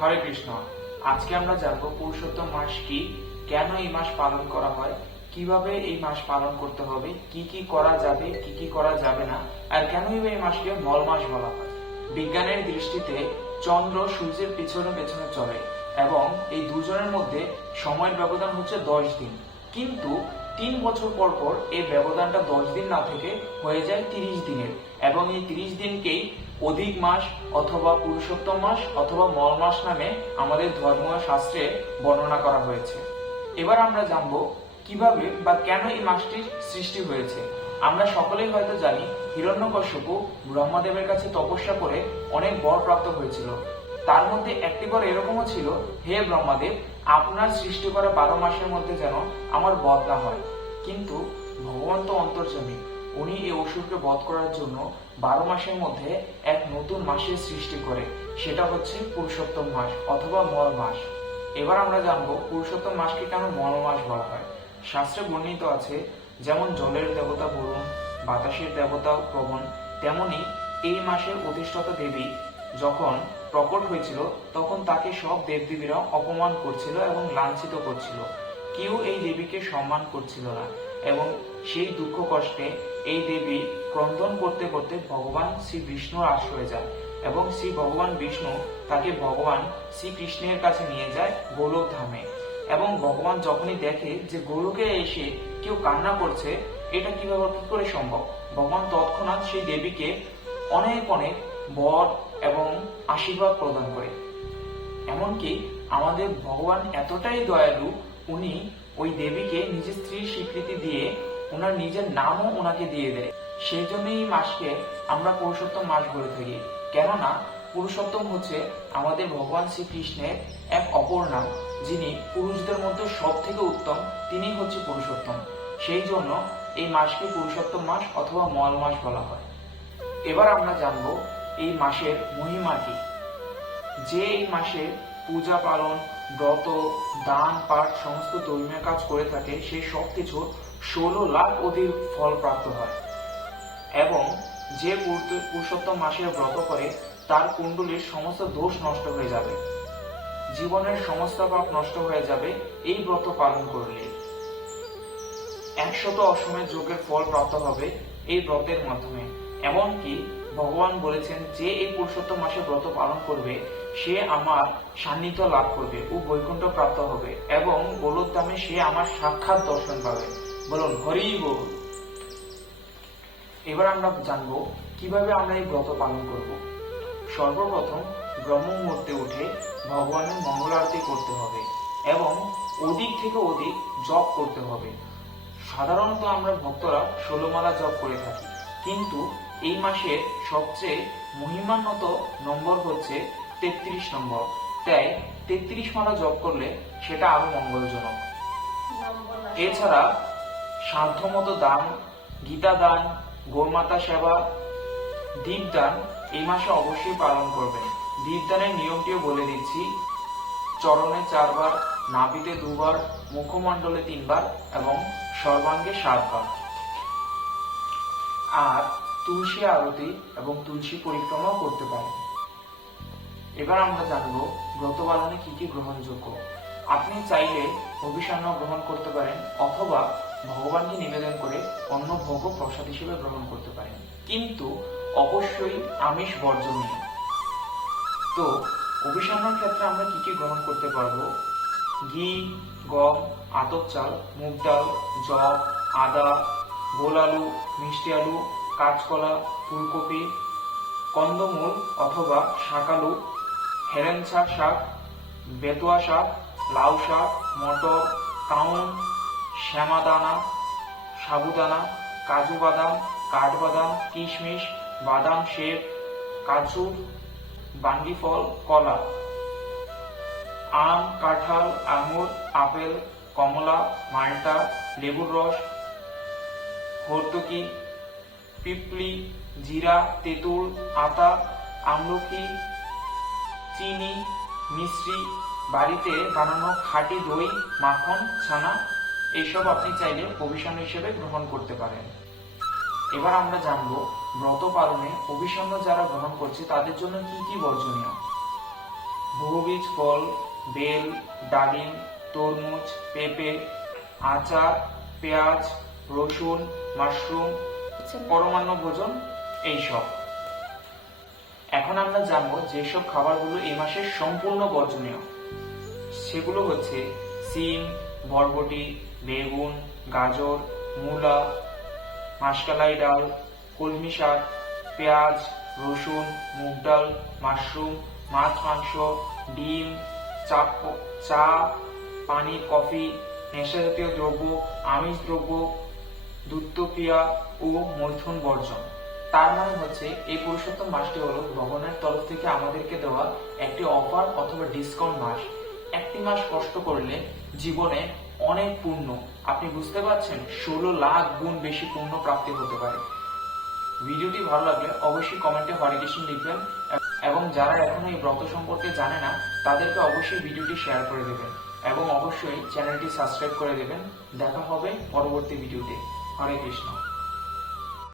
হরে কৃষ্ণ। আজকে আমরা জানবো পুরুষোত্তম মাস কি, কেন এই মাস পালন করা হয়, কিভাবে এই মাস পালন করতে হবে, কি কি করা যাবে, কি কি করা যাবে না, আর কেনই এই মাসকে মল মাস বলা হয়। বিজ্ঞানের দৃষ্টিতে চন্দ্র সূর্যের পিছনে পেছনে চলে এবং এই দুজনের মধ্যে সময়ের ব্যবধান হচ্ছে 10 দিন, কিন্তু 3 বছর পর পর এই ব্যবধানটা 10 দিন না থেকে হয়ে যায় 30 দিনের, এবং এই 30 দিনকেই অধিক মাস অথবা পুরুষোত্তম মাস অথবা মল মাস নামে আমাদের ধর্মীয় শাস্ত্রে বর্ণনা করা হয়েছে। এবার আমরা জানবো কিভাবে বা কেন এই মাসটির সৃষ্টি হয়েছে। আমরা সকলেই হয়তো জানি হিরণ্যকশ্যপু ব্রহ্মাদেবের কাছে তপস্যা করে অনেক বর প্রাপ্ত হয়েছিল। তার মধ্যে একটি বর এরকমও ছিল, হে ব্রহ্মাদেব, আপনার সৃষ্টি করা 12 মাসের মধ্যে যেন আমার বধ না হয়। কিন্তু ভগবান তো অন্তর্যামী, উনি এই অসুরকে বধ করার জন্য 12 মাসের মধ্যে এক নতুন মাসের সৃষ্টি করে, সেটা হচ্ছে পুরুষোত্তম মাস অথবা মল মাস। এবার আমরা জানবো পুরুষোত্তম মাসকে কেন মল মাস বলা হয়। শাস্ত্রে বর্ণিত আছে, যেমন জলের দেবতা বরুণ, বাতাসের দেবতা পবন, তেমনি এই মাসের অধিষ্ঠাতা দেবী যখন প্রকট হয়েছিল তখন তাকে সব দেবদেবীরা অপমান করছিল এবং লাঞ্ছিত করছিল। কেউ এই দেবীকে সম্মান করছিল না, এবং সেই দুঃখ কষ্টে এই দেবী ক্রন্দন করতে করতে ভগবান শ্রী বিষ্ণুর আশ্রয়ে যায়, এবং শ্রী ভগবান বিষ্ণু তাকে ভগবান শ্রীকৃষ্ণের কাছে নিয়ে যায় গোলক ধামে। এবং ভগবান যখনই দেখে যে গোলকে এসে কেউ কান্না করছে, এটা কি করে সম্ভব, ভগবান তৎক্ষণাৎ সেই দেবীকে অনেক অনেক বর এবং আশীর্বাদ প্রদান করে। এমনকি আমাদের ভগবান এতটাই দয়ালু, উনি ওই দেবীকে নিজের স্ত্রীর স্বীকৃতি দিয়ে ওনার নিজের নামও ওনাকে দিয়ে দেয়। সেই জন্য এই মাসকে আমরা পুরুষোত্তম মাস বলে থাকি, কেননা পুরুষোত্তম হচ্ছে আমাদের ভগবান শ্রীকৃষ্ণের এক অপর নাম। যিনি পুরুষদের মধ্যে সব থেকে উত্তম, তিনি হচ্ছে পুরুষোত্তম। সেই জন্য এই মাসকে পুরুষোত্তম মাস অথবা মল মাস বলা হয়। এবার আমরা জানবো এই মাসের মহিমা কি। যে এই মাসে পূজা পালন, ব্রত, দান পাঠ সমস্ত ধর্মীয় কাজ করে থাকে, সেই সবকিছু 16 লাখ অধিক ফল প্রাপ্ত হয়। এবং যে পুরুষোত্তম মাসে ব্রত করে তার কুণ্ডলীর সমস্ত দোষ নষ্ট হয়ে যাবে, জীবনের সমস্ত পাপ নষ্ট হয়ে যাবে এই ব্রত পালন করলে। 100 অশ্বমেধ যজ্ঞের ফল প্রাপ্ত হবে এই ব্রতের মাধ্যমে। এমনকি ভগবান বলেছেন, যে এই পুরুষোত্তম মাসে ব্রত পালন করবে সে আমার সান্নিধ্য লাভ করবে ও বৈকুণ্ঠ প্রাপ্ত হবে, এবং গোলকধামে সে আমার সাক্ষাৎ দর্শন পাবে। বলুন হরি বল। এবার আমরা জানবো কিভাবে আমরা এই ব্রত পালন করব। সর্বপ্রথম ব্রহ্ম মুহূর্তে উঠে ভগবানের মঙ্গল আরতি করতে হবে এবং অধিক থেকে অধিক জপ করতে হবে। সাধারণত আমরা ভক্তরা 16 মালা জপ করে থাকি, কিন্তু এই মাসের সবচেয়ে মহিমান্বিত নম্বর হচ্ছে 33 নম্বর। তাই 33 মালা জপ করলে সেটা আরো মঙ্গলজনক। এছাড়া সাধ্যমতো দান, গীতা দান, গোমাতা সেবা, দীপদান এই মাসে অবশ্যই পালন করবেন। দীপদানের নিয়মটিও বলে দিচ্ছি, চরণে 4 বার, নাভিতে 2 বার, মুখমণ্ডলে 3 বার এবং সর্বাঙ্গে 7 বার। আর তুলসী আরতি এবং তুলসী পরিক্রমাও করতে পারেন। এবার আমরা জানবো ব্রত পালনে কি কি গ্রহণযোগ্য। আপনি চাইলে অভিসান্ন গ্রহণ করতে পারেন, অথবা ভগবানকে নিবেদন করে অন্য ভোগ প্রসাদ হিসেবে গ্রহণ করতে পারেন, কিন্তু অবশ্যই আমিষ বর্জনীয়। তো অভিসান্নর ক্ষেত্রে আমরা কি কি গ্রহণ করতে পারবো? ঘি, গম, আতপ চাল, মুগ ডাল, জব, আদা, গোল আলু, মিষ্টি আলু, কাঁচকলা, ফুলকপি, কন্দমূল অথবা শাকালু, হেরেঞ্চা শাক, বেতুয়া শাক, লাউ শাক, মটর, কাউন, শ্যামাদানা, সাবুদানা, কাজু বাদাম, কাঠবাদাম, কিশমিশ, বাদাম, সেব, কাজু, বাঙ্গি ফল, কলা, আম, কাঁঠাল, আঙুর, আপেল, কমলা, মাল্টা, লেবুর রস, হর্তকি, পিপলি, জিরা, তেঁতুল, আতা, আমলকি, চিনি, মিশ্রি, বাড়িতে বানানো খাঁটি দই, মাখন, ছানা, এইসব আপনি চাইলে অভিসান্ন হিসেবে গ্রহণ করতে পারেন। এবার আমরা জানবো ব্রত পালনে অভিসান্ন যারা গ্রহণ করছে তাদের জন্য কি কি বর্জনীয়। ভোগ তৈলবীজ ফল, বেল, ডালিম, তরমুজ, পেঁপে, আচার, পেঁয়াজ, রসুন, মাশরুম, পরমান্ন ভোজন এইসব। এখন আমরা জানবো যেসব খাবারগুলো এই মাসে সম্পূর্ণ বর্জনীয়। সেগুলো হচ্ছে সিম, বরবটি, বেগুন, গাজর, মূলা, মাষকালাই ডাল, কলমি শাক, পেঁয়াজ, রসুন, মুগ ডাল, মাশরুম, মাছ, মাংস, ডিম, চা, পানি, কফি, নেশাজাতীয় দ্রব্য, আমিষ দ্রব্য, দুগ্ধক্রিয়া ও মৈথুন বর্জন। তার মানে হচ্ছে এই পুরুষোত্তম মাসটি হলো ভগবানের তরফ থেকে আমাদেরকে দেওয়া একটি অফার অথবা ডিসকাউন্ট মাস। একটি মাস কষ্ট করলে জীবনে অনেক পুণ্য, আপনি বুঝতে পারছেন, 16 লাখ গুণ বেশি পুণ্য প্রাপ্তি হতে পারে। ভিডিওটি ভালো লাগলে অবশ্যই কমেন্টে হরে কৃষ্ণ লিখবেন এবং যারা এখনো এই ব্রত সম্পর্কে জানে না তাদেরকে অবশ্যই ভিডিওটি শেয়ার করে দেবেন এবং অবশ্যই চ্যানেলটি সাবস্ক্রাইব করে দেবেন। দেখা হবে পরবর্তী ভিডিওতে। হরে কৃষ্ণ।